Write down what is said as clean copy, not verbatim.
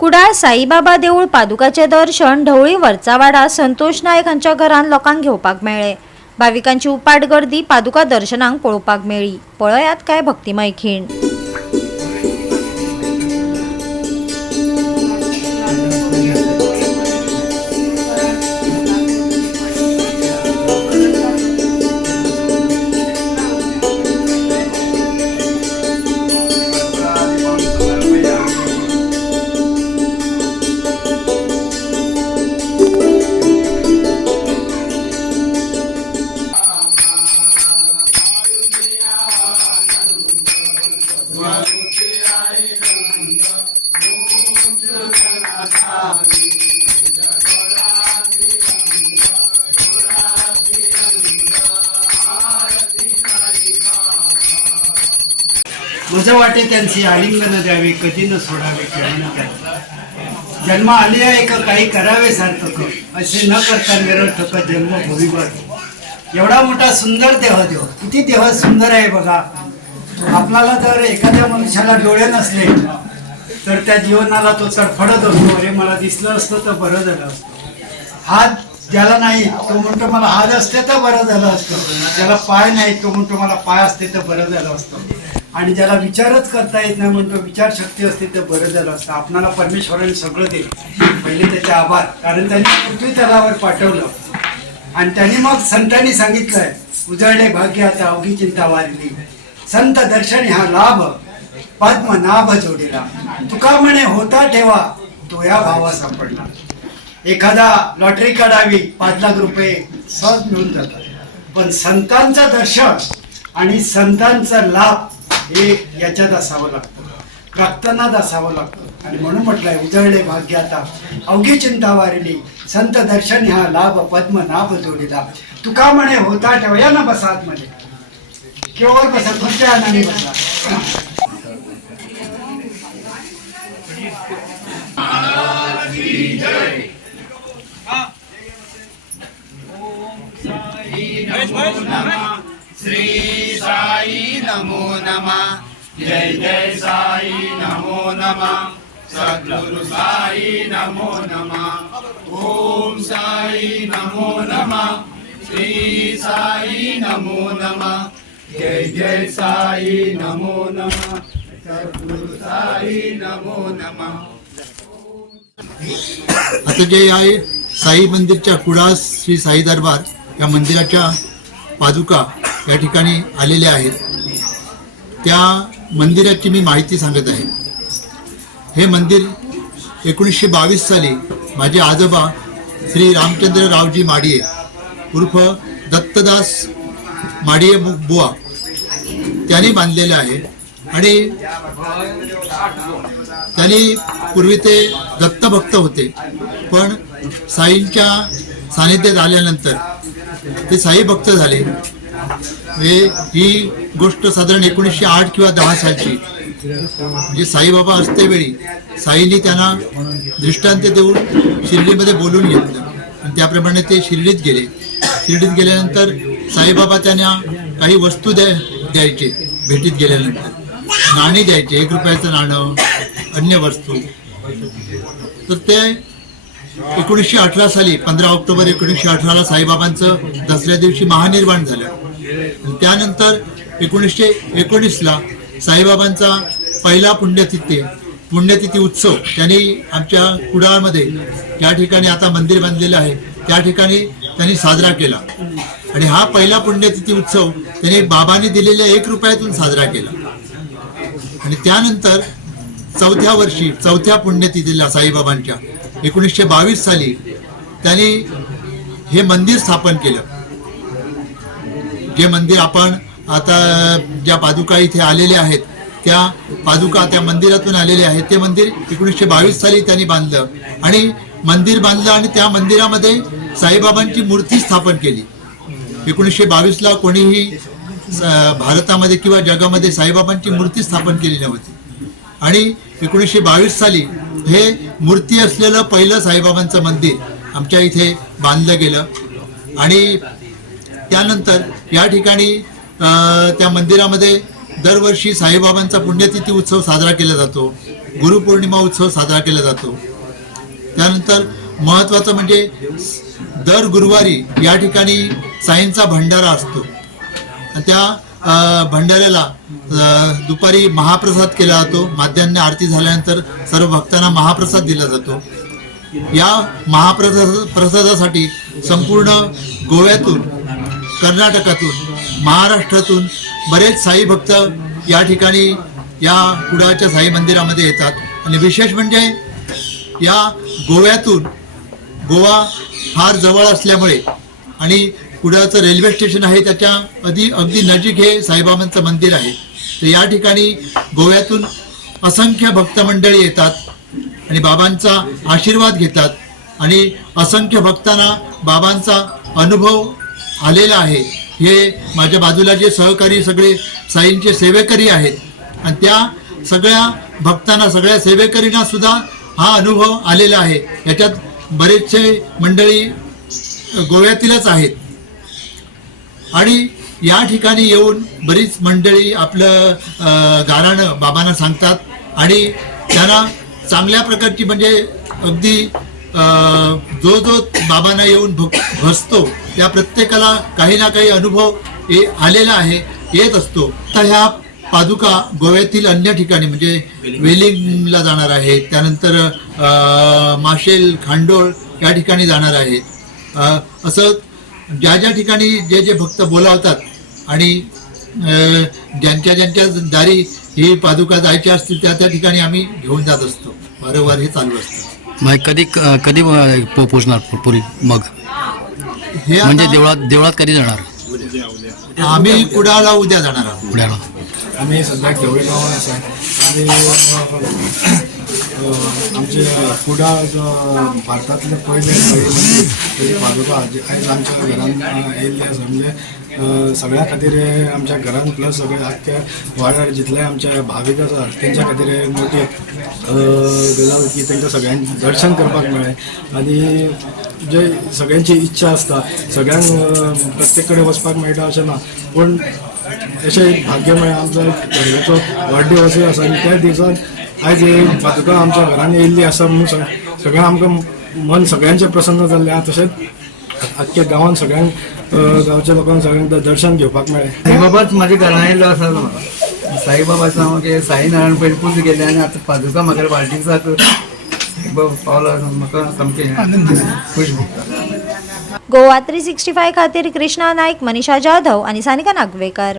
कुडाळ साईबाबा देऊळ पादुकाचे दर्शन ढवळी वरचा वाडा संतोष नायक हांच्या घरान लोकांक घेवपाक मेळ्ळे। भाविकांची उपाट गर्दी पादुका दर्शनाक पळोवपाक मेळ्ळी। पळयात काय भक्तिमय खीण। मजा वाटे त्यांची आलिंगन द्यावे, कधी न सोडावे केवळ त्याला। जन्म आले आहे का काही करावे सार्थक, असे न करता निरर्थक जन्म भूमीवर। एवढा मोठा सुंदर देह देव, किती देह सुंदर आहे बघा। आपल्याला जर एखाद्या मनुष्याला डोळे नसले तर त्या जीवनाला तो चडफडत असतो, अरे मला दिसलं असतं तर बरं झालं असतं। हात ज्याला नाही तो म्हणतो मला हात असते तर बरं झालं असतं। ज्याला पाय नाही तो म्हणतो मला पाय असते तर बरं झालं असतं। आणि ज्याला विचारच करता येत नाही म्हणतो विचारशक्ती असते तर बरं झालं असतं। आपणाला परमेश्वराने सगळं दिलं, पहिले त्याचे आभार, कारण त्यांनी पृथ्वी तलावर पाठवलं आणि त्यांनी मग संतांनी सांगितलंय, उजळले भाग्य आता अवघी चिंता वारली, संत दर्शनी हा लाभ पद्मनाभ जोडीला। तुका म्हणे होता ठेवा तो या भावा सापडला। एखादा लॉटरी काढावी 5 लाख रुपये सहज मिळून जातात, पण संतांचं दर्शन आणि संतांचा लाभ हे याच्यात असावं लागतं, प्रार्थनात असावं लागतं। आणि म्हणून म्हटलंय उजळले भाग्य आता अवघी चिंता वारिली, संत दर्शन हा लाभ पद्मनाभ जोडीला। तुका म्हणे होता ठेवा, या ना बसा आतमध्ये, केवळ बसा, खुर्च्या आणाने बसा। श्री साई नमो नमः, जय जय साई नमो नमः, सद्गुरु साई नमो नमः, ओम साई नमो नमः, श्री साई नमो नमः, जय जय साई नमो नमः, सद्गुरु साई नमो नमः। आता जे आहे साई मंदिरच्या कुडाळ श्री साई दरबार या मंदिराच्या पादुका या ठिकाणी आलेल्या आहेत। त्या मंदिराची मी माहिती सांगत आहे। हे मंदिर 1922 साली माझे आजोबा श्री रामचंद्ररावजी माडिये उर्फ दत्तदास माडिये बुवा त्यांनी बांधलेले आहे। आणि त्यांनी पूर्वी ते दत्तभक्त होते, पण साईंच्या सानिध्यात आल्यानंतर ते साई भक्त झाले। ही गोष्ट साधारण 1908 किंवा 10 सालची, म्हणजे साईबाबा असते वेळी साईंनी त्यांना दृष्टांत देऊन शिर्डीमध्ये बोलून घेतलं आणि त्याप्रमाणे ते शिर्डीत गेले। शिर्डीत गेल्यानंतर साईबाबा त्यांना काही वस्तू द्यायचे, भेटीत गेल्यानंतर नाणी द्यायचे, 1 रुपयाचं नाणं, अन्य वस्तू। तर ते 1918 साली 15 ऑक्टोबर 1918 साईबाबांचं दसऱ्या दिवशी महानिर्वाण झालं। त्यानंतर 1919ला साईबाबांचा पहिला पुण्यतिथी उत्सव त्यांनी आमच्या कुडाळमध्ये या ठिकाणी आता मंदिर बांधलेलं आहे त्या ठिकाणी त्यांनी साजरा केला। आणि हा पहिला पुण्यतिथी उत्सव त्यांनी बाबांनी दिलेल्या 1 रुपयातून साजरा केला। आणि त्यानंतर चौथ्या पुण्यतिथीला साईबाबांच्या 1922 साली त्यांनी हे मंदिर स्थापन केलं। जे मंदिर आपण आता ज्या पादुका इथे आलेल्या आहेत त्या पादुका त्या मंदिरातून आलेल्या आहेत, ते मंदिर 1922 साली त्यांनी बांधलं आणि मंदिर बांधलं आणि त्या मंदिरामध्ये साईबाबांची मूर्ती स्थापन केली। 1922ला कोणीही भारतामध्ये किंवा जगामध्ये साईबाबांची मूर्ती स्थापन केली नव्हती आणि 1922 साली हे मूर्ती असलेलं पहिलं साईबाबांचं मंदिर आमच्या इथे बांधलं गेलं। आणि त्यानंतर या ठिकाणी त्या मंदिरामध्ये दरवर्षी साईबाबांचा पुण्यतिथी उत्सव साजरा केला जातो। गुरुपौर्णिमा उत्सव साजरा केला जातो. त्यानंतर महत्त्वाचं म्हणजे दर गुरुवारी या ठिकाणी साईंचा भंडारा असतो. त्या भंडाऱ्याला दुपारी महाप्रसाद केला जातो. माध्यान्ह आरती झाल्यानंतर सर्व भक्तांना महाप्रसाद दिला जातो. या महाप्रसादासाठी संपूर्ण गोव्यातून, कर्नाटकातून, महाराष्ट्रातून बरेच साई भक्त या ठिकाणी या कुडाळच्या साई मंदिरामध्ये येतात. आणि विशेष म्हणजे या गोव्यातून, गोवा फार जवळ असल्यामुळे आणि कुडाळचं रेल्वे स्टेशन आहे त्याच्या अगदी नजीक हे साईबाबांचं मंदिर आहे. तर या ठिकाणी गोव्यातून असंख्य भक्त मंडळी येतात आणि बाबांचा आशीर्वाद घेतात. आणि असंख्य भक्तांना बाबांचा अनुभव आलेला आहे. हे माझ्या बाजूला जे सहकारी सगळे साईंचे सेवेकरी आहेत आणि त्या सगळ्या भक्तांना, सगळ्या सेवेकरींना सुद्धा हा अनुभव आलेला आहे. याच्यात बरेचसे मंडळी गोव्यातीलच आहेत. आणि या ठिकाणी येऊन बरीच मंडळी आपलं गाराणं बाबांना सांगतात आणि त्यांना चांगल्या प्रकारची म्हणजे अगदी जो बाबांना येऊन भसतो त्या प्रत्येकाला काही ना काही अनुभव आलेला आहे, येत असतो. तर ह्या पादुका गोव्यातील अन्य ठिकाणी म्हणजे वेलिंगला जाणार आहेत, त्यानंतर माशेल, खांडोळ या ठिकाणी जाणार आहेत. असं ज्या ठिकाणी जे भक्त बोलावतात आणि ज्यांच्या दारी ही पादुका जायच्या असतील त्या ठिकाणी आम्ही घेऊन जात असतो. वारंवार हे चालू असतं. मग कधी पोचणार पुरी? मग हे म्हणजे देवळात कधी जाणार? आम्ही कुडाळला उद्या जाणार आहोत. पुण्याला आम्ही सध्या केवळे गावात आसा आणि आमचे कुडाळ जो भारतातले पयले पादुका आयज आमच्या घरान येयल्ली आसा. म्हणजे सगळ्या खातीर आमच्या घरान प्लस सगळे आख्या वाड्यार जितले आमचे भाविक आसा तेंच्या खातीर मोठी गजाल की तांकां सगळ्यांक दर्शन करपाक मेळ्ळें. आणि जे सगळ्यांची इच्छा आसता सगळ्यांक प्रत्येक कडेन वचपाक मेळटा अशें ना, पूण अशें एक भाग्य मेळ्ळें. आमचो घरचो बर्थडे असो आसा आनी त्या दिसान आयज पादुका आमच्या घरान येयल्ली आसा म्हणून सगळ्यांक आमकां मन सगळ्यांचें प्रसन्न जाल्लें. तशेंच आख्या गांवांत सगळ्यांक गांवच्या लोकांक सगळ्यांक दर्शन घेवपाक मेळ्ळें. साईबाबाच म्हाज्या घरान येयल्लो आसा. साईबाबाच हांव साईनारायण पयलीं पुजा केली आनी आतां पादुका म्हाका वाडदिवसाक साईबाबा पावलो म्हाका सामकें खूश भोगता. गोवा 365 खातीर कृष्णा नाईक, मनीषा जाधव आणि सानिका नागवेकर.